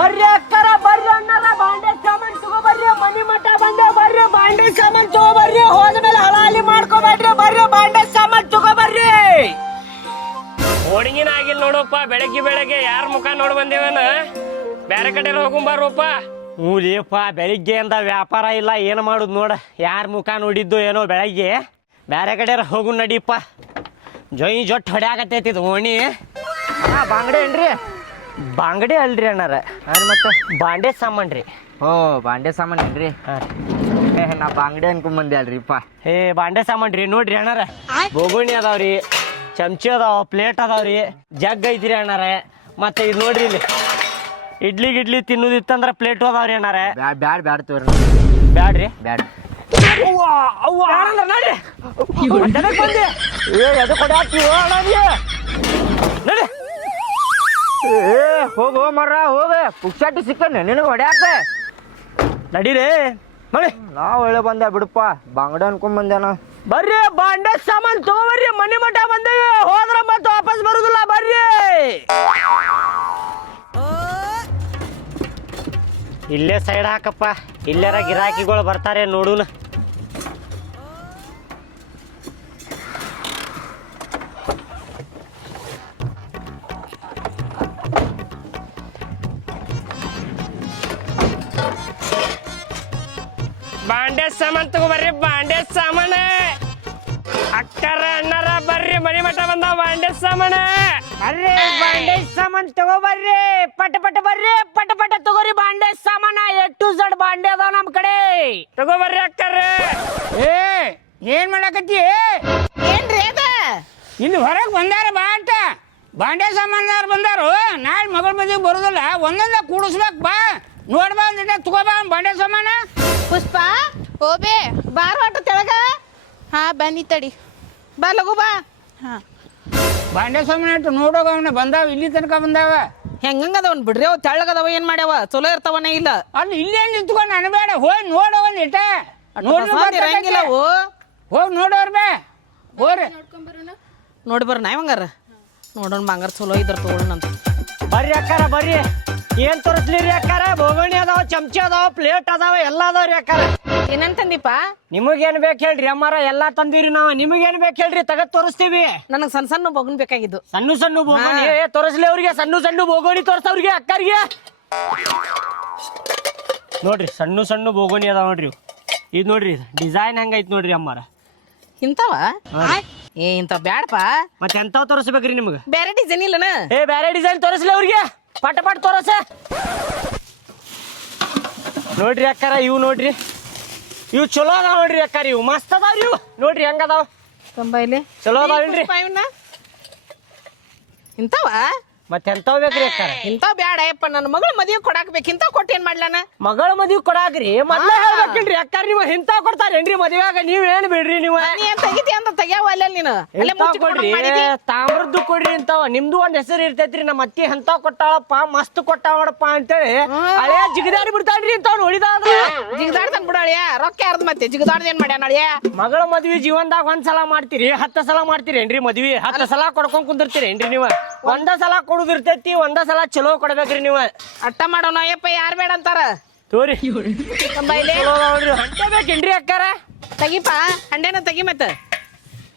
ಬರ್ರಿ ಅಕ್ಕರ ಬರ್ರಿ ಅಣ್ಣರ ಬಾಂಡೆ ಸಾಮಾನ್ ತಗೋಬರ್ರಿ ಮನಿ ಮಠ ಬಂದೆ ಬರ್ರಿ ಬಾಂಡೆ ಸಾಮಾನ್ ತಗೋಬರ್ರಿ ಹೋದ್ಮೇಲೆ ಹಳಾಲಿ ಮಾಡ್ಕೋಬೇಡ್ರಿ ಬರ್ರಿ ಬಾಂಡೆ ಸಾಮಾನ್ ತಗೋಬರ್ರಿ. ಹೋಳಿಗೆನ ಆಗಿಲ್ಲ ನೋಡಪ್ಪ ಬೆಳಗ್ಗೆ ಯಾರ ಮುಖ ನೋಡ್ ಬಂದೇವನ ಬೇರೆ ಕಡೆ ಹೋಗುಂಬಾರಪ್ಪ. ಹೂಲಿಯಪ್ಪ ಬೆಳಿಗ್ಗೆ ಅಂದ ವ್ಯಾಪಾರ ಇಲ್ಲ ಏನು ಮಾಡುದು ನೋಡ ಯಾರ ಮುಖ ನೋಡಿದ್ದು ಏನೋ ಬೆಳಗ್ಗೆ ಬೇರೆ ಕಡೆ ಹೋಗು ನಡಿಯಪ್ಪ. ಜೊಟ್ಟು ಹೊಡ್ಯಾಕತ್ತೈತಿದ್ ಓಣಿ. ಬಾಂಗಡೆ ಏನ್ರಿ? ಬಾಂಗಡೆ ಅಲ್ರಿ ಅಣ್ಣಾರ ಮತ್ತೆ ಬಾಂಡೆ ಸಾಮಾನ್ ರೀ. ಬಾಂಡೆ ಸಾಮಾನ್ ಏನ್ರಿ? ನಾ ಬಾಂಗಡೆ ಅನ್ಕೊಂಬಂದೆ ಅಲ್ರಿಪ್ಪ. ಬಾಂಡೆ ಸಾಮಾನ್ ರೀ ನೋಡ್ರಿ ಅಣ್ಣಾರ. ಬೋಗುಣಿ ಅದಾವ್ರಿ, ಚಮಚಿ ಅದಾವ, ಪ್ಲೇಟ್ ಅದಾವ್ರಿ, ಜಗ್ ಐತ್ರಿ ಅಣ್ಣಾರ. ಮತ್ತೆ ಇದು ನೋಡ್ರಿ ಇಲ್ಲಿ ಇಡ್ಲಿ ತಿನ್ನೋದಿತ್ತಂದ್ರ ಪ್ಲೇಟು ಅದಾವ್ರಿ ಅಣ್ಣಾರ. ಬ್ಯಾಡ್ ತೋರಿ. ಬ್ಯಾಡ್ರಿ? ಬ್ಯಾಡ್. ಹೋಗೋ ಮರ ಹೋಗ ಪುಕ್ಷಾಟಿ ಸಿಕ್ಕನೆ ನಿನಗೆ ಹೊಡ್ಯಾಕ ನಡೀರಿ ನೋಡಿ. ನಾವ್ ಒಳ್ಳೆ ಬಂದೆ ಬಿಡಪ್ಪ, ಬಾಂಗಡೆ ಅನ್ಕೊಂಡ್ ಬಂದೇನ. ಬರ್ರಿ ಬಾಂಡೆ ಸಾಮಾನ್ ತಗೋಬರ್ರಿ ಮನೆ ಮಠ ಬಂದೇವಿ ಹೋದ್ರ ಮತ್ತೆ ವಾಪಸ್ ಬರುದಿಲ್ಲ ಬರ್ರಿ. ಇಲ್ಲೇ ಸೈಡ್ ಹಾಕಪ್ಪ, ಇಲ್ಲಾರ ಗಿರಾಕಿಗಳು ಬರ್ತಾರೆ ನೋಡುನ. ಬಾಂಡೆ ಸಾಮಾನ್ ತಗೋಬರ್ರಿ ಬಾಂಡೆ ಸಾಮಾನ. ಅಕ್ಕರ ಅಣ್ಣರ ಬರ್ರಿ ಮನಿ ಮಠ ಬಂದ ಬಾಂಡೆ ಸಾಮಾನ. ಬರ್ರಿ ಬಾಂಡೆ ಸಾಮಾನ್ ತಗೋಬರ್ರಿ ಪಟ ಬರ್ರಿ ಪಟ ತಗೋರಿ ಬಾಂಡೆ ಸಾಮಾನ. A to Z ಬಾಂಡೆ ಅದಾವ ನಮ್ ಕಡೆ. ತಗೋಬರ್ರಿ ಅಕ್ಕರ. ಏನ್ ಮಾಡಕತ್ತಿ? ಏನ್ರಿ ಅದ? ಇಲ್ಲಿ ಹೊರಗೆ ಬಂದಾರ ಬಾ ಅಂತ ಬಾಂಡೆ ಸಾಮಾನ್ದಾರ ಬಂದಾರು. ನಾಳೆ ಮಗಳ ಮದುವೆಗೆ ಬರೋದಿಲ್ಲ, ಒಂದೊಂದ ಕೂಡಿಸ್ಬೇಕು ಬಾ. ನೋಡ್ಬಾ ಅಂದ್ರೆ ತಗೋಬಾ ಬಾಂಡೆ ಸಾಮಾನ. ಪುಷ್ಪ ಓಬೆ ಬಾರ ಆಟ ತೆಳಗ. ಹಾ ಬನ್ನಿ ತಡಿ, ಬಾ ಲಗು ಬಾ. ಹಾ ಬಾಂಡೆ ಸಾಮಾನು ಇಟ್ಟು ನೋಡೋಗ ಅವನ ಬಂದಾವ, ಇಲ್ಲಿ ತನಕ ಬಂದಾವ. ಹೆಂಗದವನ್ ಬಿಡ್ರಿ, ಅವ್ ತೆಳ್ಳಗದವ ಏನ್ ಮಾಡ್ಯಾವ, ಚಲೋ ಇರ್ತಾವನ ಇಲ್ಲ. ಅಲ್ಲಿ ಇಲ್ಲೇ ನಿಂತ್ಕೊಂಡು ಅನ್ಬೇಡ, ಹೋಗಿ ನೋಡವನ್ ಇಟ್ಟ ಇರಂಗಿಲ್ಲ ಅವು. ಹೋಗಿ ನೋಡೋರ್ ಬೇ ಹೋರಿ ನೋಡಿ ಬರ್ರಿ ನಾವ್ ಹಂಗಾರ ನೋಡೋಣ ಬಂಗಾರ ಚಲೋ ಇದ್ರ ತಗೊಳ್ಳೋಣಂತ. ಬರ್ರಿ ಅಕ್ಕಾರ ಬರ್ರಿ. ಏನ್ ತೋರಿಸ್ಲಿರಿ ಅಕ್ಕಾರ? ಬೋಗಣಿ ಅದಾವ, ಚಮಚಿ ಅದಾವ, ಪ್ಲೇಟ್ ಅದಾವ, ಎಲ್ಲ ಅದಾವ್ರಿ ಅಕ್ಕಾರ. ಏನಂತಂದಿಪ್ಪ? ನಿಮಗೇನ್ ಬೇಕು ಹೇಳ್ರಿ ಅಮ್ಮಾರ, ಎಲ್ಲಾ ತಂದಿರಿ ನಾವು. ನಿಮಗೇನ್ ಬೇಕು ಹೇಳ್ರಿ ತಗದ್ ತೋರಿಸ್ತೀವಿ. ನನಗ್ ಸಣ್ಣ ಸಣ್ಣ ಬೊಗನ್ ಬೇಕಾಗಿದ್ದು. ಸಣ್ಣ ಬೋಗಣಿ ತೋರಿಸ್ಲಿ ಅವ್ರಿಗೆ. ಸಣ್ಣ ಬೋಗಣಿ ತೋರ್ಸವ್ರಿಗೆ ಅಕ್ಕರಿಗೆ. ನೋಡ್ರಿ ಸಣ್ಣ ಬೋಗಣಿ ಅದಾವ ನೋಡ್ರಿ. ಇದು ನೋಡ್ರಿ ಡಿಸೈನ್ ಹೆಂಗೈತ್ ನೋಡ್ರಿ ಅಮ್ಮಾರ. ಇಂತವ ಇಂತ ಬ್ಯಾಡಪ್ಪ. ಮತ್ತೆ ಎಂತಾವ್ ತೋರಿಸ್ಬೇಕ್ರಿ ನಿಮ್ಗ? ಬೇರೆ ಡಿಸೈನ್ ಇಲ್ಲನ? ಬೇರೆ ಡಿಸೈನ್ ತೋರಿಸ್ಲಿ ಅವ್ರಿಗೆ. ಪಟ ತೋರಸ ನೋಡ್ರಿ ಅಕ್ಕಾರ. ಇವು ನೋಡ್ರಿ, ಇವು ಚಲೋ ಅದಾವ ನೋಡ್ರಿ ಅಕ್ಕಾರ. ಇವು ಮಸ್ತ್ ಅದಾವ್ರಿ. ಇವು ನೋಡ್ರಿ ಹೆಂಗದಾವ, ತೊಂಬೈಲಿ ಚಲೋ ಅದಾವೇನ್ರಿ? ಇಂತವ ಮತ್ತೆ ಎಂತಾವ್ ಬೇಕ್ರಿ ಅಕ್ಕಾರ? ಇಂತಾವ್ ಬ್ಯಾಡ ಯಪ್ಪ, ನನ್ನ ಮಗಳ ಮದುವೆ ಕೊಡಾಕ್ ಬೇಕು. ಇಂತಾವ್ ಕೊಟ್ಟು ಏನ್ ಮಾಡ್ಲಾನ? ಮಗಳ ಮದ್ವಿ ಕೊಡಾಕ್ರಿ ಮೊದ್ಲೇ ಹೇಳ್ಬೇಕಿಲ್ರಿ ಅಕ್ಕಾರ. ನೀವು ಇಂತ ಕೊಡ್ತಾರೇನ್ರಿ ಮದ್ವೆಯಾಗ? ನೀವ್ ಏನ್ ಬಿಡ್ರಿ ನೀವು. ನೀ ಏನ್ ತೆಗಿತಿ ಅಂತ ತೆಗ್ಯಾವ ಅಲ್ಲ ನೀನು. ಕೊಡ್ರಿ ತಾಮ್ರದ್ದು ಕೊಡ್ರಿ ಇಂತಾವ. ನಿಮ್ದು ಒಂದ್ ಹೆಸರು ಇರ್ತೈತ್ರಿ. ನಮ್ಮ ಅತ್ತಿ ಎಂತಾವ್ ಕೊಟ್ಟಾಳಪ್ಪ, ಮಸ್ತ್ ಕೊಟ್ಟಾಳ ನೋಡಪ್ಪ ಅಂತೇಳಿ ಹಳೆ ಜಿಗದಾಡಿ ಬಿಡ್ತಾಳ್ರಿ ಇಂತಾವ್ ನೋಡಿದ. ಜಿಗದಾಡ್ದಂಗ್ ಬಿಡೋಳಿಯ ರೊಕ್ಕ ಯಾರ್ದು ಮತ್ತೆ ಜಿಗದಾಡ್ದ ಏನ್ ಮಾಡ್ಯಾನ ಅಳಿಯ? ಮಗಳ ಮದ್ವಿ ಜೀವನದಾಗ ಒಂದ್ಸಲ ಮಾಡ್ತೀರಿ, 10 ಸಲ ಮಾಡ್ತೀರೇನ್ರಿ ಮದ್ವಿ? 10 ಸಲ ಕೊಡ್ಕೊಂಡ್ ಕುಂದಿರ್ತೀರೇನ್ರಿ ನೀವು? ಒಂದ ಸಲ ಕೊಡುದಿರ್ತೈತಿ, ಒಂದ ಸಲ ಚಲೋ ಕೊಡ್ಬೇಕ್ರಿ ನೀವು. ಅಟ್ಟ ಮಾಡೋಣ ಅಯ್ಯಪ್ಪ, ಯಾರ್ ಬೇಡ ಅಂತಾರ ತೋರಿ. ಹಂಡೆ ಬೇಕೇನ್ರಿ ಅಕ್ಕಾರ? ತೆಗಿಪ ಹಂಡೆನ ತೆಗಿ. ಮತ್ತ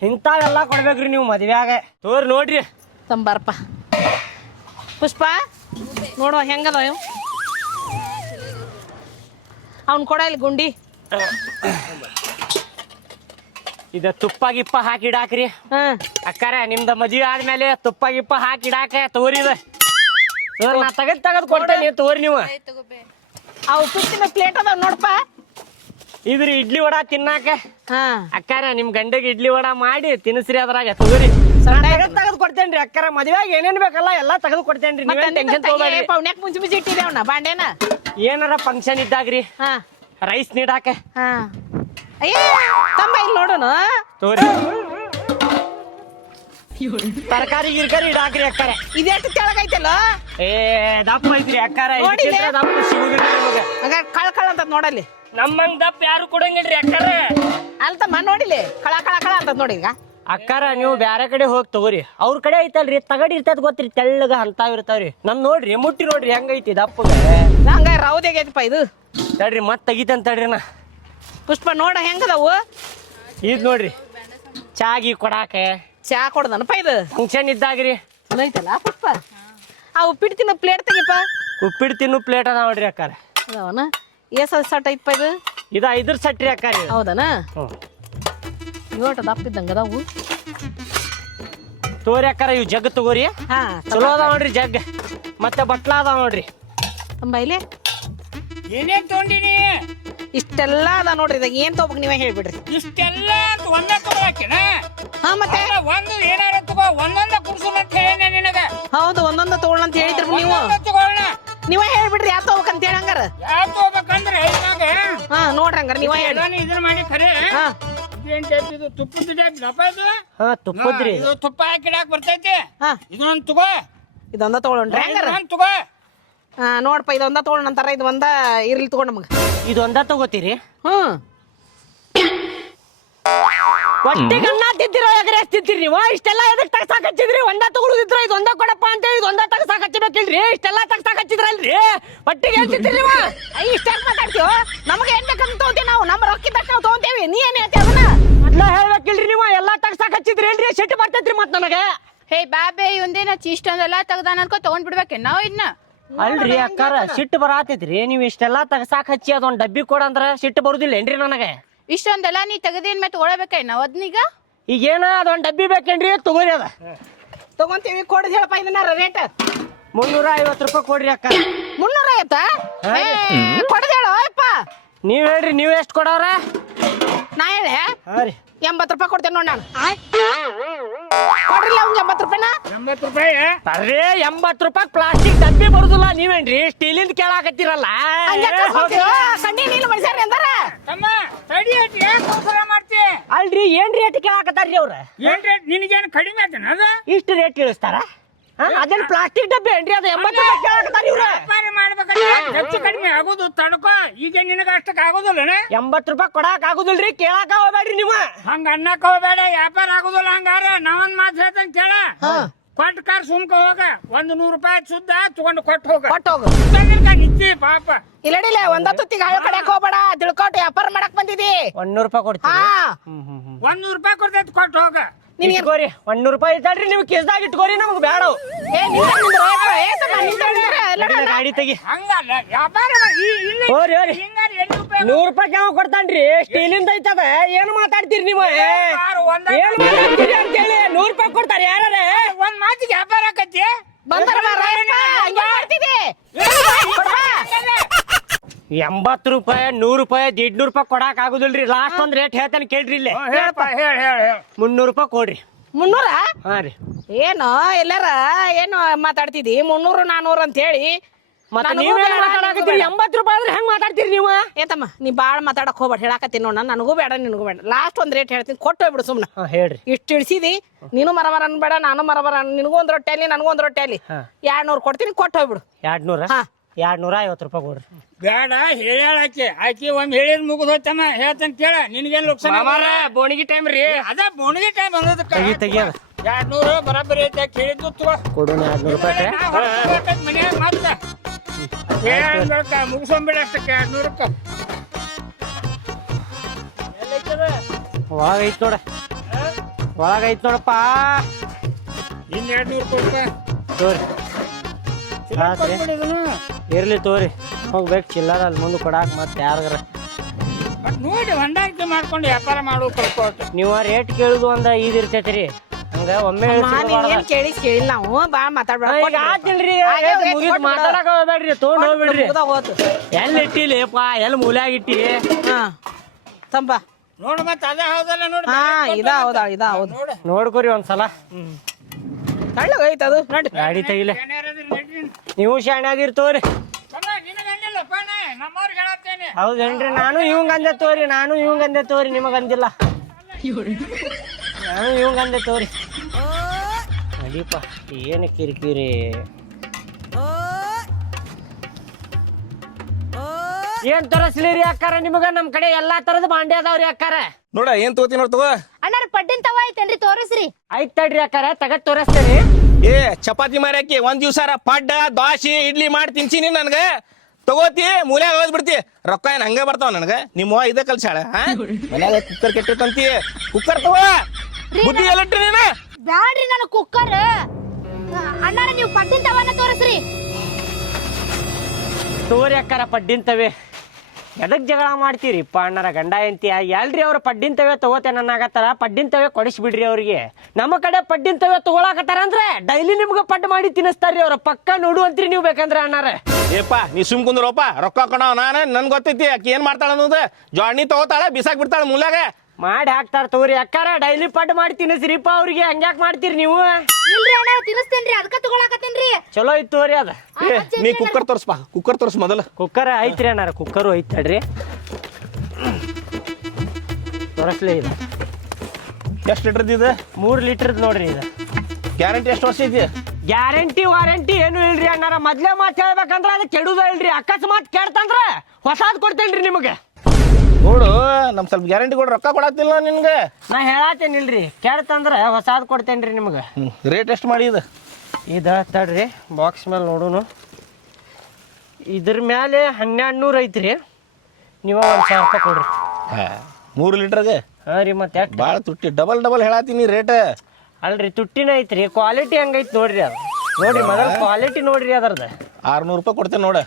ಇಂತಾವೆಲ್ಲ ಕೊಡ್ಬೇಕ್ರಿ ನೀವು ಮದ್ವ್ಯಾಗ. ತೋರಿ ನೋಡ್ರಿ ತಂಬಾರಪ್ಪ. ಪುಷ್ಪ ನೋಡುವ ಹೆಂಗದ ಅವ್ನ್ ಕೊಡ ಇಲ್ಲಿ ಗುಂಡಿ. ಇದ ತುಪ್ಪ ಗಿಪ್ಪ ಹಾಕಿಡಾಕ್ರಿ ಅಕ್ಕಾರ. ನಿಮ್ದ ಮದ್ವಿ ಆದ್ಮೇಲೆ ತುಪ್ಪ ಗಿಪ್ಪ ಹಾಕಿಡಾಕ ತೋರಿ. ನಾ ತಗದ್ ಕೊಡ್ತೇನೆ, ತೋರಿ ನೀವು. ಆ ಉಪ್ಪಿಟ್ಟಿನ ಪ್ಲೇಟ್ ಅದಾವ ನೋಡಪ್ಪ. ಇದ್ರಿ ಇಡ್ಲಿ ವಡ ತಿನ್ನಾಕ ಹಾ ಅಕ್ಕಾರ. ನಿಮ್ ಗಂಡಗೆ ಇಡ್ಲಿ ವಡ ಮಾಡಿ ತಿನ್ಸ್ರಿ ಅದ್ರಾಗ. ತಗೋರಿ ತಗದ್ ಕೊಡ್ತೇನ್ರಿ ಅಕ್ಕಾರ. ಮದ್ವೆಯಾಗ ಏನೇನ್ ಬೇಕಲ್ಲ ಎಲ್ಲಾ ತಗದ್ ಕೊಡ್ತೇನ್ರಿ. ಟೆನ್ಷನ್ ತಗೋಬೇಡ್ರಿ. ಪೌನ್ಯಾಕ್ ಮುಂಚೆ ಇಟ್ಟಿದೆ ಅವನ ಬಾಂಡೆನ. ಏನಾರ ಫಂಕ್ಷನ್ ಇದ್ದಾಗ್ರಿ ಹಾ ರೈಸ್ ನೀಡಾಕ. ಹಾ ಅಯ್ಯ ತಮ್ಮ ಇಲ್ಲಿ ನೋಡೋಣ. ತೋರಿ ತರಕಾರಿ ಗಿರ್ಕಾರಿ ಇಡಾಕ್ರಿ ಅಕ್ಕಾರ. ಇದೆಷ್ಟು ತೆಳಗೈತಲ್ಲ? ದಪ್ಪ ಐತ್ರಿ ಅಕ್ಕಾರ. ದಪ್ಪ ಸಿಗುದಿಲ್ಲ ನಿಮಗ. ಕಳ ಅಂತ ನೋಡಲ್ಲಿ. ನಮ್ಮಂಗ್ ದಪ್ಪ ಯಾರು ಕೊಡಂಗಿಲ್ರಿ ಅಕ್ಕಾರ. ಅಲ್ತಮ್ಮ ನೋಡಿಲಿ ಕಳ ಅಂತ ನೋಡಿ. ಈಗ ಅಕ್ಕಾರ ನೀವು ಬ್ಯಾರೆ ಕಡೆ ಹೋಗಿ ತಗೋರಿ ಅವ್ರ ಕಡೆ ಐತಲ್ರಿ ತಗಡಿ ಇರ್ತದ ಗೊತ್ತ್ರಿ ತೆಳ್ಳಗ ಅಂತಾವ್ ಇರ್ತಾವ್ರಿ ನಮ್ ನೋಡ್ರಿ ಮುಟ್ಟಿ ನೋಡ್ರಿ ಹೆಂಗೈತಿ ದಪ್ಪಗೆ ಹಂಗ ರೌದಿಗೈತಪ್ಪ ಇದು ತಡ್ರಿ ಮತ್ ತೆಗಿತಂತ ತಡ್ರಿ ನಾ ಪುಷ್ಪ ನೋಡ ಹೆಂಗದವು ಇದ್ ನೋಡ್ರಿ ಚಾಗಿ ಕೊಡಾಕ ಚಾ ಕೊಡ್ದನಪ್ಪ ಇದು ಫಂಕ್ಷನ್ ಇದ್ದಾಗ್ರಿ ಚಲೋ ಐತಲ್ಲ ಪುಷ್ಪ ಆ ಉಪ್ಪಿಟ್ಟು ತಿನ್ನೋ ಪ್ಲೇಟ್ ತೆಗಿಪ್ಪ ಉಪ್ಪಿಟ್ಟು ತಿನ್ನು ಪ್ಲೇಟ್ ಅದ ನೋಡ್ರಿ ಅಕ್ಕಾರ ಅದಾವನ ಸಟ್ ಐತಪ್ಪ ಇದು ಇದು 5 ಸಟ್ರಿ ಅಕ್ಕಾರ ಹೌದನ ಹ್ಞೂ ಇವಟ ದಪ್ಪ ಇದ್ದಂಗ ಅದಾವು ತೋರಿ ಅಕ್ಕಾರ ಇವ್ ಜಗ್ ತಗೋರಿ ಹಾ ಚಲೋ ಅದಾವ ನೋಡ್ರಿ ಜಗ್ ಮತ್ತೆ ಬಟ್ಲ ಅದಾವ ನೋಡ್ರಿ ತಂಬ ಇಲ್ಲಿ ಏನೇನ್ ತೊಗೊಂಡಿನಿ ಇಷ್ಟೆಲ್ಲ ಅದ ನೋಡ್ರಿ ಇದಾಗ ಏನ್ ತಗೋಬೇಕು ನೀವೇ ಹೇಳ್ಬಿಡ್ರಿ ಇಷ್ಟೆಲ್ಲ ಅಂತ ಒಂದೇ ತಗೊಳಕಿನ ಹಾ ಮತ್ತೆ ಒಂದು ಏನಾರ ತಗೋ ಒಂದೊಂದ ಕುಡ್ಸೋಣ ಅಂತ ಹೇಳಿ ನಿನಗ ಹೌದು ಒಂದೊಂದು ತಗೊಳ್ಳೋಣ ಅಂತ ಹೇಳಿದ್ರಿ ನೀವು ತಗೊಳ್ಳೋಣ ನೀವೇ ಹೇಳ್ಬಿಡ್ರಿ ಯಾವ ತಗೋಬೇಕಂತ ಹೇಳಿ ಹಂಗಾರ ಯಾವ ತಗೋಬೇಕಂದ್ರೆ ಇವಾಗ ಹಾ ನೋಡ್ರಿ ಹಂಗಾರ ನೀವೇ ಹೇಳಿ ಎಲ್ಲಾನು ಇದನ್ನ ಮಾಡಿ ಖರೆ ಹಾ ಇದೇನ್ ಟೈಪ್ ಇದು ತುಪ್ಪದ ಟೈಪ್ ದಪ್ಪ ಇದು ಹಾ ತುಪ್ಪದ್ರಿ ಇದು ತುಪ್ಪ ಹಾಕಿಡಾಕ್ ಬರ್ತೈತಿ ಹಾ ಇದೊಂದು ತಗೋ ಇದೊಂದ ತಗೊಳ್ಳೋಣ್ರಿ ಹಂಗಾರ ಇದೊಂದು ತಗೋ ಹಾ ನೋಡಪ್ಪ ಇದೊಂದ ತಗೊಳ್ಳೋಣ ಅಂತಾರ ಇದು ಒಂದ ಇರ್ಲಿ ತಗೊಂಡ್ ನಮಗ ಇದೊಂದ ತಗೋತೀರಿ ಹ್ಮ್ ಒಟ್ಟಿಗೆ ಅನ್ನ ತಿಂತಿರೋ ಎಗ್ರೆಸ್ ತಿಂತೀರಿ ನೀವು ಇಷ್ಟೆಲ್ಲ ಎದಕ್ ತಗ್ಸಾಕ್ ಹಚ್ಚಿದ್ರಿ ಒಂದ ತಗೊಳುದಿದ್ರ ಇದು ಒಂದ ಕೊಡಪ್ಪ ಅಂತ ಹೇಳಿ ಇದೊಂದ ತಗ್ಸಾಕ್ ಹಚ್ಚಬೇಕಿಲ್ರಿ ಇಷ್ಟೆಲ್ಲ ತಗ್ಸಾಕ್ ಹಚ್ಚಿದ್ರಲ್ರಿ ಒಟ್ಟಿಗೆ ಏನ್ ತಿಂತೀರಿ ನೀವು ಇಷ್ಟಾಕ್ ಮಾತಾಡ್ತೀವೋ ನಮಗೆ ಏನ್ ಬೇಕಂತ ತಗೊಂತೀವಿ ನಾವು ನಮ್ಮ ರೊಕ್ಕಿದ್ದಷ್ಟು ನಾವು ತಗೊಂತೇವಿ ನೀ ಏನ್ ಹೇಳ್ತೀವಿ ಅದನ್ನ ಮೊದ್ಲ ಹೇಳ್ಬೇಕಿಲ್ರಿ ನೀವು ಎಲ್ಲಾ ತಗ್ಸಾಕ್ ಹಚ್ಚಿದ್ರಿ ಏನ್ರಿ ಸಿಟ್ಟು ಬರ್ತೈತ್ರಿ ಮತ್ ನನಗೆ ಹೇ ಬಾಬೆ ಇವಂದೇನ ಇಷ್ಟೊಂದೆಲ್ಲ ತೆಗ್ದಾನ ಅನ್ಕೋ ತಗೊಂಡ್ ಬಿಡ್ಬೇಕೆ ನಾವು ಇದನ್ನ ಅಲ್ರಿ ಅಕ್ಕಾರ ಸಿಟ್ಟು ಬರಾತೈತ್ರಿ ನೀವು ಇಷ್ಟೆಲ್ಲಾ ತಗ್ಸಾಕ್ ಹಚ್ಚಿ ಅದೊಂದ್ ಡಬ್ಬಿ ಕೊಡ ಅಂದ್ರ ಸಿಟ್ಟು ಬರುದಿಲ್ಲ ಏನ್ರಿ ನನಗೆ ಇಷ್ಟೊಂದೆಲ್ಲ ನೀ ತೆಗದೇನ್ ಮತ್ತೆ ತಗೊಳ್ಬೇಕೆ ನಾವು ಅದನ್ನೀಗ ಈಗೇನ ಅದೊಂದ್ ಡಬ್ಬಿ ಬೇಕೇನ್ರಿ ತಗೋರಿ ಅದ ತಗೊಂತೀವಿ ಕೊಡದ್ ಹೇಳಪ್ಪ ಇದನ್ನ ರೇಟ್ 350 ರೂಪಾಯಿ ಕೊಡ್ರಿ ಅಕ್ಕ 350 ಕೊಡದ್ ಹೇಳು ಅಪ್ಪ ನೀವ್ ಹೇಳ್ರಿ ನೀವ್ ಎಷ್ಟ್ ಕೊಡವ್ರ ನಾ ಹೇಳೆ ಹಾ ರೀ 80 ರೂಪಾಯಿ ಕೊಡ್ತೇನೆ ನೋಡ್ ನಾನು ಕೊಡ್ರಿಲ್ಲ ಅವ್ನಿಗೆ 80 ರೂಪಾಯಿನ 80 ರೂಪಾಯಿ ಬರ್ರಿ 80 ರೂಪಾಯಿ ಪ್ಲಾಸ್ಟಿಕ್ ಡಬ್ಬಿ ಬರುದಿಲ್ಲ ನೀವೇನ್ರಿ ಸ್ಟೀಲಿಂದ ಕೇಳಾಕತ್ತೀರಲ್ಲ ಕಣ್ಣಿ ನೀನು ಮನುಷ್ಯರಿ ಅಂದಾರ ತಮ್ಮ ತಡಿ ಅಟ್ ಯಾಕೆ ಅವಸರ ಮಾಡ್ತಿ ಅಲ್ರಿ ಏನ್ ರೇಟ್ ಕೇಳಾಕತ್ತಾರ್ರಿ ಅವ್ರ ಏನ್ ರೇಟ್ ನಿನಗೇನು ಕಡಿಮೆ ಆಯ್ತಾನ ಅದು ಇಷ್ಟು ರೇಟ್ ಇಳಿಸ್ತಾರ ಅದೇನ್ ಪ್ಲಾಸ್ಟಿಕ್ ಡಬ್ಬಿ ಏನ್ರಿ ಅದು 80 ರೂಪಾಯಿ ಕೇಳಾಕತ್ತಾರ ಇವ್ರ ವ್ಯಾಪಾರ ಮಾಡ್ಬೇಕಂದ್ರೆ ಹೆಚ್ಚು ಕಡಿಮೆ ಆಗೋದು ತಡ್ಕೋ ಈಗ ನಿನಗ ಅಷ್ಟಕ್ಕೆ ಆಗೋದಿಲ್ಲ 80 ರೂಪಾಯಿ ಕೊಡಾಕ್ ಆಗುದಿಲ್ರಿ ಕೇಳಾಕ ಹೋಗ್ಬೇಡ್ರಿ ನೀವು ಹಂಗ ಅನ್ನಕ್ ಹೋಗ್ಬೇಡ ವ್ಯಾಪಾರ ಆಗೋದಿಲ್ಲ ಹಂಗಾರ ನಾವೊಂದ್ ಮಾತು ಹೇಳ್ತೇನೆ ಕೇಳ ಕೊಟ್ಟ ಕಾರ್ ಸುಮ್ಕ ಹೋಗ 100 ರೂಪಾಯಿ ಸುದ್ದ ತಗೊಂಡು ಕೊಟ್ಟು ಹೋಗ ಕೊಟ್ಟು ಹೋಗು ನಿಚ್ಚಿ ಪಾಪ ಇಲ್ಲಡಿಲ್ಲ ಒಂದ ತುತ್ತಿಗೆ ಹಳೆ ಕಡೆಕ್ ಹೋಗ್ಬೇಡ ತಿಳ್ಕೊಟ್ಟು ವ್ಯಾಪಾರ ಮಾಡಕ್ ಬಂದಿದಿ 100 ರೂಪಾಯಿ ಕೊಡ್ತೀವಿ ಹಾ 100 ರೂಪಾಯಿ ಕೊಡ್ತೈತಿ ಕೊಟ್ಟು ಹೋಗ ಇಟ್ಕೋರಿ 100 ರೂಪಾಯಿ ಇದ್ದಾಳ್ರಿ ನೀವು ಕಿಸ್ದಾಗ ಇಟ್ಕೋರಿ ನಮ್ಗೆ ಬೇಡ ಏ ನಿಂದ್ರ ಗಾಡಿ ತೆಗಿ ಹಂಗಲ್ಲ ವ್ಯಾಪಾರ ಹೋರಿ ಹೋರಿ ಹಿಂಗಾರ 8 ರೂಪಾಯಿ 100 ರೂಪಾಯಿ ಯಾವ ಕೊಡ್ತಾನ್ರಿ ಸ್ಟೀಲಿಂದ ಐತದ ಏನು ಮಾತಾಡ್ತೀರಿ ನೀವು ಏನ್ ಮಾತಾಡ್ತೀರಿ ಅಂತ ಹೇಳಿ 100 ರೂಪಾಯಿ ಕೊಡ್ತಾರೆ ಯಾರೇ ಒಂದ್ ಮಾತಿಗೆ ವ್ಯಾಪಾರ ಆಕತಿ ಬಂದರ ಮಾಡ್ತಿದಿ 80 ರೂಪಾಯಿ 100 ರೂಪಾಯಿ 150 ರೂಪಾಯಿ ಕೊಡಾಕ್ ಆಗುದಿಲ್ರಿ ಲಾಸ್ಟ್ ಒಂದ್ ರೇಟ್ ಹೇಳ್ತಾನೆ ಕೇಳ್ರಿ ಇಲ್ಲಿ ಹೇಳಪ್ಪ ಹೇಳ 300 ರೂಪಾಯಿ ಕೊಡ್ರಿ 300 ಹಾ ರೀ ಏನು ಎಲ್ಲಾರ ಏನು ಮಾತಾಡ್ತಿದಿ 300 400 ಅಂತ ಹೇಳಿ ಮತ್ತೆ ನೀವೇನ್ ಮಾತಾಡಕತ್ತೀರಿ 80 ರೂಪಾಯಿ ಅಂದ್ರೆ ಹೆಂಗ್ ಮಾತಾಡ್ತೀರಿ ನೀವು ಏತಮ್ಮ ನೀ ಬಾಳ್ ಮಾತಾಡಕ್ ಹೋಗ್ಬೇಡ ಹೇಳಾಕತ್ತೀನಿ ನೋಡ ನನಗೂ ಬೇಡ ನಿನಗೂ ಬೇಡ ಲಾಸ್ಟ್ ಒಂದ್ ರೇಟ್ ಹೇಳ್ತೀನಿ ಕೊಟ್ಟು ಹೋಗ್ಬಿಡು ಸುಮ್ನ ಹಾ ಹೇಳ್ರಿ ಇಷ್ಟು ಇಳಿಸಿದಿ ನೀನು ಮರ ಅನ್ಬೇಡ ನಾನು ಮರ ನಿನಗೂ ಒಂದ್ ರೊಟ್ಟಿ ಅಲ್ಲಿ ನನಗೂ ಒಂದ್ ರೊಟ್ಟಿ ಅಲ್ಲಿ 200 ಕೊಡ್ತೀನಿ ಕೊಟ್ಟು ಹೋಗ್ಬಿಡು 200 ಹಾ 250 ರೂಪಾಯಿ ಕೊಡ್ರಿ ಬೇಡ ಹೇಳಾಕಿ ಆಕಿ ಒಮ್ಮೆ ಹೇಳಿದ್ ಮುಗಿದ್ ಹೋಯ್ತಮ್ಮ ಹೇಳ್ತಾನೆ ಕೇಳ ನಿನ್ಗೇನ್ ಲಕ್ಷಣ ಬೋಣಿಗೆ ಟೈಮ್ ರೀ ಅದ ಬೋಣಿಗೆ ಟೈಮ್ ಅನ್ನೋದಕ್ಕ ತೆಗಿಯದ 200 ಬರಾಬರಿ ಐತೆ ಕೇಳಿದ್ದು ತಗೋ ಕೊಡೋಣ 200 ರೂಪಾಯಿ ಮನ್ಯಾಗ ಮಾತ್ರ ಮುಗಿಸ್ಕೊಂಡ್ಬಿಡ ಅಷ್ಟಕ್ಕೆ 200 ಒಳಗ ಐತ್ ನೋಡ ಒಳಗ ಐತ್ ನೋಡಪ್ಪ ಇನ್ 200 ಕೊಡ್ಪ ತೋರಿ ಇರ್ಲಿ ತೋರಿ ಹೋಗ್ಬೇಕು ಚಿಲ್ಲರ ಅಲ್ಲಿ ಮುಂದೆ ಕೊಡಾಕ್ ಮತ್ತೆ ಯಾರಿಗಾರ ಮತ್ ನೋಡಿ ಹೊಂದಾಣಿಕೆ ಮಾಡ್ಕೊಂಡು ವ್ಯಾಪಾರ ಮಾಡು ಕಲ್ಕೋತ ನೀವು ರೇಟ್ ಕೇಳುದು ಒಂದ ಇದ್ ಇರ್ತೈತ್ರಿ ಹಂಗ ಒಮ್ಮೆ ಏನ್ ಕೇಳಿಲ್ಲ ನಾವು ಬಾಳ್ ಮಾತಾಡ್ಬೇಡ ಈಗ ಆತಿಲ್ರಿ ಮುಗಿದ್ ಮಾತಾಡಕ್ ಹೋಗ್ಬೇಡ್ರಿ ತೊಗೊಂಡ್ ಹೋಗ್ಬಿಡ್ರಿ ಹೋತು ಎಲ್ಲಿ ಇಟ್ಟಿಲಿಪ್ಪ ಎಲ್ಲಿ ಮೂಲ್ಯಾಗ ಇಟ್ಟಿ ಹಾ ತಂಬ ನೋಡು ಮತ್ತೆ ಅದೇ ಹೌದಲ್ಲ ನೋಡಿ ಹಾ ಇದಾ ಹೌದಾ ಇದಾ ಹೌದು ನೋಡು ನೋಡ್ಕೊರಿ ಒಂದ್ಸಲ ತಳ್ಳಗ ಐತ ಅದು ನೋಡಿ ಗಾಡಿ ತೆಗಿಲೆ ಏನಾರದ್ರಿ ನಡ್ರಿ ನೀವು ಶಾಣೆ ಆಗಿರ್ ತೋರಿ ನಿನಗಂದಿಲ್ಲಪ್ಪ ನಮ್ಮವ್ರಿಗೆ ಹೇಳತ್ತೇನೆ ಹೌದೇನ್ರಿ ನಾನು ಇವಂಗ ಅಂದೆ ತೋರಿ ನಾನು ಇವಂಗ ಅಂದೆ ತೋರಿ ನಿಮಗ ಅಂದಿಲ್ಲ ನಾನು ಇವಂಗ ಅಂದೆ ತೋರಿ ನಡೀಪ ಏನು ಕಿರಿಕಿರಿ ಏನ್ ತರಸ್ಲಿ ರೀ ಅಕ್ಕಾರ ನಿಮಗ ನಮ್ ಕಡೆ ಎಲ್ಲಾ ತರದ ಬಾಂಡೆ ಅದಾವ್ರಿ ಅಕ್ಕಾರ ನೋಡ ಏನ್ ತಗೋತೀನಿ ನೋಡ್ ತಗೋ ಅಣ್ಣಾರ ಪಡ್ಡಿನ ತವ ಐತೇನ್ರಿ ತೋರಿಸ್ರಿ. ಆಯ್ತು ತಡ್ರಿ ಅಕ್ಕಾರ ತಗದ್ ತೋರಿಸ್ತೇನೆ. ಏ ಚಪಾತಿ ಮಾರ್ಯಾಕಿ ಒಂದ್ ದಿವ್ಸಾರ ಪಡ್ಡ ದೋಸೆ ಇಡ್ಲಿ ಮಾಡಿ ತಿನ್ಸಿನಿ ನನ್ಗ ತಗೋತಿ ಮೂಲ್ಯಾಗ ಹೋದ್ಬಿಡ್ತಿ. ರೊಕ್ಕ ಏನ್ ಹಂಗ ಬರ್ತಾವ ನನಗ ನಿಮ್ಮ ಇದ ಕಲ್ಸಾಳ ಮನ್ಯಾಗ ಕುಕ್ಕರ್ ಕೆಟ್ಟೈತಂತಿ. ಕುಕ್ಕರ್ ತಗೋ ಬುದ್ಧಿ ಎಲ್ಲಟ್ರಿ ನೀನ. ಬ್ಯಾಡ್ರಿ ನಾನು ಕುಕ್ಕರ್ ಅಣ್ಣಾರ ನೀವು ಪಡ್ಡಿನ ತವನ ತೋರಿಸ್ರಿ. ತೋರಿ ಅಕ್ಕಾರ ಪಡ್ಡಿಂತವೆ. ಎದಕ್ ಜಗಳ ಮಾಡ್ತೀರಿಪ್ಪ ಅಣ್ಣರ ಗಂಡ ಎಂತಿ ಎಲ್ರಿ ಅವ್ರ ಪಡ್ಡಿಂತವೆ ತಗೋತೇನಾಗತ್ತಾರ. ಪಡ್ಡಿಂತವೆ ಕೊಡಿಸ್ಬಿಡ್ರಿ ಅವ್ರಿಗೆ. ನಮ್ಮ ಕಡೆ ಪಡ್ಡಿಂತವೆ ತಗೊಳಕತ್ತಾರ ಅಂದ್ರೆ ಡೈಲಿ ನಿಮ್ಗೆ ಪಡ್ಡು ಮಾಡಿ ತಿನ್ನಿಸ್ತಾರ್ರಿ ಅವ್ರ. ಪಕ್ಕ ನೋಡುವಂತ್ರಿ ನೀವು ಬೇಕಂದ್ರೆ ಅಣ್ಣಾರ. ಏಪ್ಪ ನೀ ಸುಮ್ ಕುಂದ್ರಪ್ಪ ರೊಕ್ಕ ಕೊಡವ ನಾನು ನನ್ ಗೊತ್ತೈತಿ ಆಕಿ ಏನ್ ಮಾಡ್ತಾಳ ಅನ್ನೋದು. ಜೋಡ್ನಿ ತಗೋತಾಳ ಬಿಸಾಕ್ ಬಿಡ್ತಾಳ ಮೂಲ್ಯಾಗ. ಮಾಡಿ ಹಾಕ್ತಾರ ತಗೋರಿ ಅಕ್ಕಾರ. ಡೈಲಿ ಪಡ್ಡು ಮಾಡಿ ತಿನ್ನಿಸ್ರಿಪ್ಪ ಅವ್ರಿಗೆ. ಹಂಗ್ಯಾಕ್ ಮಾಡ್ತೀರಿ ನೀವು? ಇಲ್ರಿ ಅಣ್ಣ ತಿನ್ನಿಸ್ತೇನ್ರಿ ಅದಕ್ಕ ತಗೊಳಕತ್ತೇನ್ರಿ. ಚಲೋ ಇತ್ತು ತೋರಿ ಅದ. ಏ ನೀ ಕುಕ್ಕರ್ ತೋರ್ಸ್ಪಾ. ಕುಕ್ಕರ್ ತೋರ್ಸ್ ಮೊದಲು. ಕುಕ್ಕರ್ ಐತ್ರಿ ಅಣ್ಣಾರ. ಕುಕ್ಕರು ಐತ್ ತಡ್ರಿ ತೋರಿಸ್ಲೇ ಇದು. ಎಷ್ಟು ಲೀಟರ್ದ ಇದು? 3 ಲೀಟರ್ದ್ ನೋಡ್ರಿ ಇದು. ಗ್ಯಾರಂಟಿ ಎಷ್ಟು ವರ್ಷ ಐತಿ? ಗ್ಯಾರಂಟಿ ವಾರಂಟಿ ಏನು ಇಲ್ರಿ ಅಣ್ಣಾರ. ಮೊದ್ಲೇ ಮಾತು ಹೇಳ್ಬೇಕಂದ್ರ ಅದು ಕೆಡುದ ಇಲ್ರಿ. ಅಕಸ್ಮಾತ್ ಕೆಡ್ತಂದ್ರ ಹೊಸಾದ್ ಕೊಡ್ತೇನ್ರಿ ನಿಮಗೆ. ನೋಡು ನಮ್ ಸ್ವಲ್ಪ ಗ್ಯಾರಂಟಿ ಕೊಡ್ ರೊಕ್ಕ ಕೊಡತ್ತಿಲ್ಲ ನಿನ್ಗೆ. ನಾ ಹೇಳತ್ತೇನಿಲ್ರಿ. ಕೆಡ್ತಂದ್ರ ಹೊಸಾದ್ ಕೊಡ್ತೇನ್ರಿ ನಿಮ್ಗೆ. ರೇಟ್ ಎಷ್ಟು ಮಾಡಿ ಇದು? ಇದು ತಡ್ರಿ ಬಾಕ್ಸ್ ಮೇಲೆ ನೋಡುನು. ಇದ್ರ ಮೇಲೆ 1200 ಐತ್ರಿ. ನೀವು 1000 ರೂಪಾಯಿ ಕೊಡ್ರಿ. 3 ಲೀಟರ್ಗೆ? ಹಾಂ ರೀ. ಮತ್ತೆ ಯಾಕೆ ಭಾಳ ತುಟ್ಟಿ ಡಬಲ್ ಹೇಳತ್ತೀನಿ ರೇಟ್. ಅಲ್ರಿ ತುಟ್ಟಿನ ಐತ್ರಿ. ಕ್ವಾಲಿಟಿ ಹಂಗೈತಿ ನೋಡ್ರಿ. ಅದು ನೋಡ್ರಿ ಮೊದಲು ಕ್ವಾಲಿಟಿ ನೋಡ್ರಿ ಅದ್ರದ್ದು. 600 ರೂಪಾಯಿ ಕೊಡ್ತೇನೆ ನೋಡ.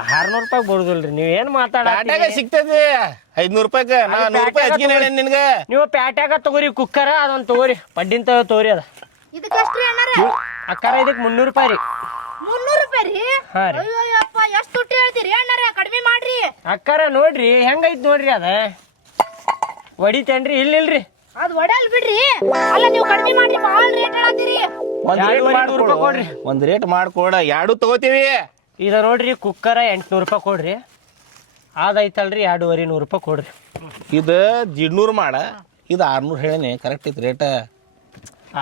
600 ರೂಪಾಯಿ ಬರುದಿಲ್ರಿ. ನೀವೇನ್ ಪ್ಯಾಟ್ಯಾಗ ಸಿಗ್ತೈತಿ 500 ರೂಪಾಯಿಗೆ. ನಾ 100 ರೂಪಾಯಿ ಹೆಚ್ಚಿಗೆ ಹೇಳೇನ್ ನಿನ್ಗೆ. ನೀವು ಪ್ಯಾಟ್ಯಾಗ ತಗೋರಿ ಕುಕ್ಕರ್ ಅದೊಂದು ತಗೋರಿ. ಪಡ್ಡಿನ ತಗೋರಿ ಅದ. ಇದಕ್ಕೆ ಎಷ್ಟ್ರಿ ಅಣ್ಣಾರ? ಅಕ್ಕಾರ ಇದಕ್ಕೆ 300 ರೂಪಾಯಿ ರೀ. 300 ರೂಪಾಯಿ ರೀ? ಹಾಂ ರೀ. ಅಯ್ಯೋಯಪ್ಪ ಎಷ್ಟು ತುಟ್ಟಿ ಹೇಳ್ತೀರಿ ಅಣ್ಣಾರ, ಕಡಿಮೆ ಮಾಡ್ರಿ. ಅಕ್ಕಾರ ನೋಡ್ರಿ ಹೆಂಗೈತಿ ನೋಡ್ರಿ ಅದ. ಹೊಡಿತೇನ್ರಿ? ಇಲ್ರಿ ಅದ್ ಒಡಲ್ ಬಿಡ್ರಿ. ಅಲ್ಲ ನೀವು ಕಡಿಮೆ ಮಾಡ್ರಿ. ಭಾಳ ರೇಟ್ ಹೇಳತ್ತೀರಿ. ಒಂದ್ ರೇಟ್ ಮಾಡ್ಕೊಡ. ಎರಡು ತಗೋತೀವಿ. ಇದ ನೋಡ್ರಿ ಕುಕ್ಕರ 800 ರೂಪಾಯಿ ಕೊಡ್ರಿ. ಅದೈತಲ್ರಿ 2,500 ರೂಪಾಯಿ ಕೊಡ್ರಿ. ಇದು 1,200 ಮಾಡ. ಇದು 600 ಹೇಳೇನಿ. ಕರೆಕ್ಟ್ ಐತಿ ರೇಟ್.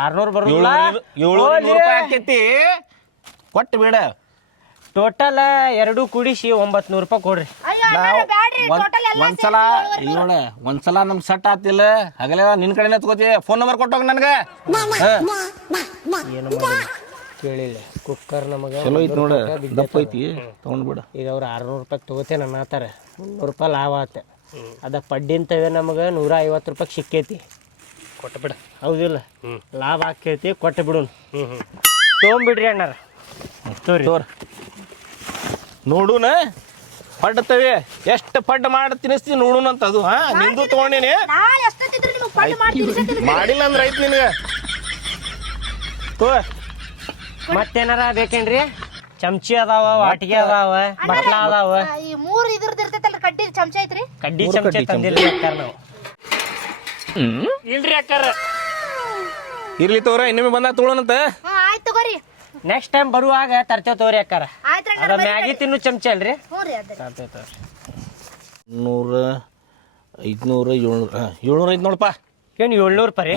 600 ಬರೋಲ್ಲ. 700 ರೂಪಾಯಿ ಆಕೈತಿ. ಕೊಟ್ಟು ಬೇಡ. ಟೋಟಲ್ 2 ಕೂಡಿಸಿ 900 ರೂಪಾಯಿ ಕೊಡ್ರಿ. ಅಯ್ಯೋ ಅಣ್ಣಾರ ಬ್ಯಾಡ್ರಿ. ಟೋಟಲ್ ಎಲ್ಲ ಒಂದ್ಸಲ ನೋಡ ಒಂದ್ಸಲ ನಮ್ ಸಟ್ ಆತಿಲ್ಲ ಹಗಲೇ ನಿನ್ ಕಡೆನೇ ತಗೋತಿ. ಫೋನ್ ನಂಬರ್ ಕೊಟ್ಟೋಗ ನನ್ಗ. ಏನು ಮಾಡಿ ಕೇಳಿಲ್ಲ. ಕುಕ್ಕರ್ ನಮಗೆ ಚಲೋ ಐತಿ ನೋಡ. ದಪ್ಪ ಐತಿ ತಗೊಂಡ್ಬಿಡ. ಈಗ ಅವ್ರು 600 ರೂಪಾಯಿ ತಗೋತೇನೆ ಅನ್ನತ್ತಾರ. 300 ರೂಪಾಯಿ ಲಾಭ ಆತ. ಅದ ಪಡ್ಡಿಂತವೇ ನಮಗೆ 150 ರೂಪಾಯಿ ಸಿಕ್ಕೈತಿ. ಕೊಟ್ಟಬಿಡ. ಹೌದಿಲ್ಲ? ಲಾಭ ಆಕೈತಿ. ಕೊಟ್ಟು ಬಿಡು. ತೊಗೊಂಬಿಡ್ರಿ ಅಣ್ಣಾರ. ತೋರ್ ನೋಡುನ ಪಡ್ತವೆ ಎಷ್ಟು ಪಡ್ಡ ಮಾಡಿ ತಿನ್ನಿಸ್ತೀನಿ ನೋಡುನ ಅಂತ. ಅದು ಹಾ ನಿಂದು ತಗೊಂಡೇನಿ. ನಾಳೆ ಎಷ್ಟೊತ್ತಿದ್ರಿ ನಿಮಗೆ ಪಡ್ಡು ಮಾಡಿ ಮಾಡಿಲ್ಲ ಅಂದ್ರೆ ಐತಿ ನಿನಗೆ. ಮತ್ತೇನಾರ ಬೇಕೇನ್ರಿ? ಚಮಚಿ ಅದಾವ, ವಾಟಿಗೆ ಅದಾವ, ಬಟ್ಲ ಅದಾವ. ಈ 3 ಇದ್ರದ್ದು ಇರ್ತೈತಲ್ರಿ ಕಡ್ಡಿ ಚಮಚ ಐತ್ರಿ. ಕಡ್ಡಿ ಚಮಚ ತಂದಿಲ್ರಿ ಅಕ್ಕಾರ ನಾವು. ಇಲ್ರಿ ಅಕ್ಕಾರ. ಇರ್ಲಿ ತೋರ ಇನ್ನೊಮ್ಮೆ ಬಂದಾಗ ತಗೊಳ್ಳೋಣಂತ. ಆಯ್ತು ತಗೋರಿ. ನೆಕ್ಸ್ಟ್ ಟೈಮ್ ಬರುವಾಗ ತರ್ತೇವ್ ತೋರಿ ಅಕ್ಕಾರ. ಆಯ್ತು ಅದ ಮ್ಯಾಗಿ ತಿನ್ನು ಚಮಚ ಅಲ್ರಿ. ಹ್ಞೂ ರೀ ಅದೇ. 100 500 700 ಐತಿ ನೋಡಪ್ಪ. ಏನು 700 ರೂಪಾಯಿ ರೀ?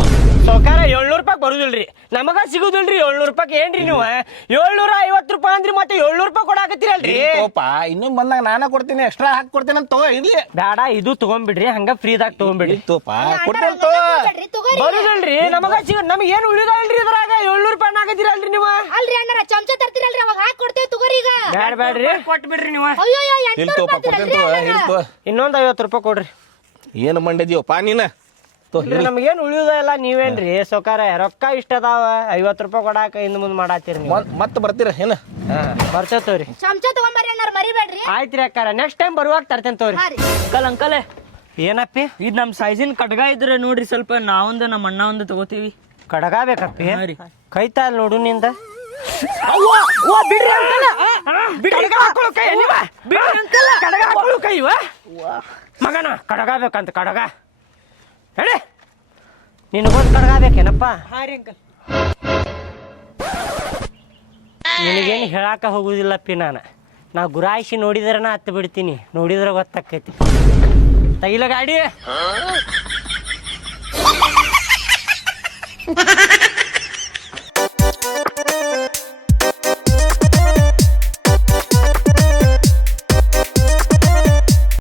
ಸೌಕಾರ 700 ರೂಪಾಯಿ ಬರುದಿಲ್ರಿ. ನಮಗ ಸಿಗುದಿಲ್ರಿ 700 ರೂಪಾಯಿ. ಏನ್ರಿ ನೀವು 750 ರೂಪಾಯಿ ಅಂದ್ರಿ ಮತ್ತೆ 700 ರೂಪಾಯಿ ಕೊಡಾಕತ್ತೀರಲ್ರಿ? ಇನ್ನೊಮ್ಮೆ ಬಂದಾಗ ನಾನ ಕೊಡ್ತೀನಿ. ಎಕ್ಸ್ಟ್ರಾ ಹಾಕಿ ಕೊಡ್ತೇನೆ ಅಂತ ತಗೋ. ಇರ್ಲಿ ಬೇಡ ಇದು ತಗೊಂಡ್ಬಿಡ್ರಿ. ಹಂಗ ಫ್ರೀದಾಗ ತಗೊಂಡ್ಬಿಡ್ರಿ. ಕೊಡ್ತೇನೆ ತಗೋ. ಬರುದಿಲ್ರಿ ನಮಗ ನಮ್ಗೆ ಏನು ಉಳಿದಲ್ರಿ ಇದ್ರಾಗ. 700 ರೂಪಾಯಿ ಹಾಕತ್ತೀರಲ್ರಿ ನೀವು. ಅಲ್ರಿ ಅಣ್ಣಾರ ಚಮಚ ತರ್ತೀರಲ್ರಿ ಅವಾಗ ಹಾಕಿ ಕೊಡ್ತೇವೆ ತಗೋರಿ. ಈಗ ಬ್ಯಾಡ್ರಿ ಕೊಟ್ಬಿಡ್ರಿ ನೀವು. ಅಯ್ಯೋ 800 ರೂಪಾಯಿ. ಇನ್ನೊಂದು 50 ರೂಪಾಯಿ ಕೊಡ್ರಿ. ಏನು ಮಂಡ್ಯದೀವಪ್ಪ ನೀನ. ನಮ್ಗೇನು ಉಳಿಯೋದ ಇಲ್ಲ. ನೀವೇನ್ರಿ ಸೌಕಾರ ರೊಕ್ಕ ಇಷ್ಟ ಅದಾವ 50 ರೂಪಾಯಿ ಕೊಡಾಕ ಹಿಂದ್ ಮುಂದ್ ಮಾಡಾತೀರಿ ನೀವು. ಮತ್ತೆ ಬರ್ತೀರ ಏನ? ಬರ್ತೇವ್ ತೋರಿ. ಚಮಚ ತಗೊಂಬರ್ರಿ ಅಣ್ಣಾರ ಮರಿಬೇಡ್ರಿ. ಆಯ್ತ್ರಿ ಅಕ್ಕಾರ. ನೆಕ್ಸ್ಟ್ ಟೈಮ್ ಬರುವಾಗ ತರ್ತೇನೆ ತೋರಿ. ಅಂಕಲ್ ಏನಪ್ಪಿ? ಇದು ನಮ್ಮ ಸೈಜಿನ ಕಡ್ಗ ಇದ್ರೆ ನೋಡ್ರಿ ಸ್ವಲ್ಪ. ನಾವೊಂದು ನಮ್ಮ ಅಣ್ಣ ಒಂದು ತಗೋತೀವಿ. ಕಡಗ ಬೇಕಪ್ಪಿ? ಕೈತಾ ಅಲ್ಲಿ ನೋಡು ನಿಂದ. ಮಗನ ಕಡಗ ಬೇಕಂತ. ಕಡಗ ಹೇಳಿ. ನಿನಗೊಂದು ಕಡಗ ಬೇಕೇನಪ್ಪ? ನಿನಗೇನು ಹೇಳಾಕ ಹೋಗುದಿಲ್ಲಪ್ಪಿ. ನಾ ಗುರಾಯಿಸಿ ನೋಡಿದ್ರನ ಹತ್ತು ಬಿಡ್ತೀನಿ. ನೋಡಿದ್ರೆ ಗೊತ್ತಾಕೈತಿ. ತೈಲ ಗಾಡಿ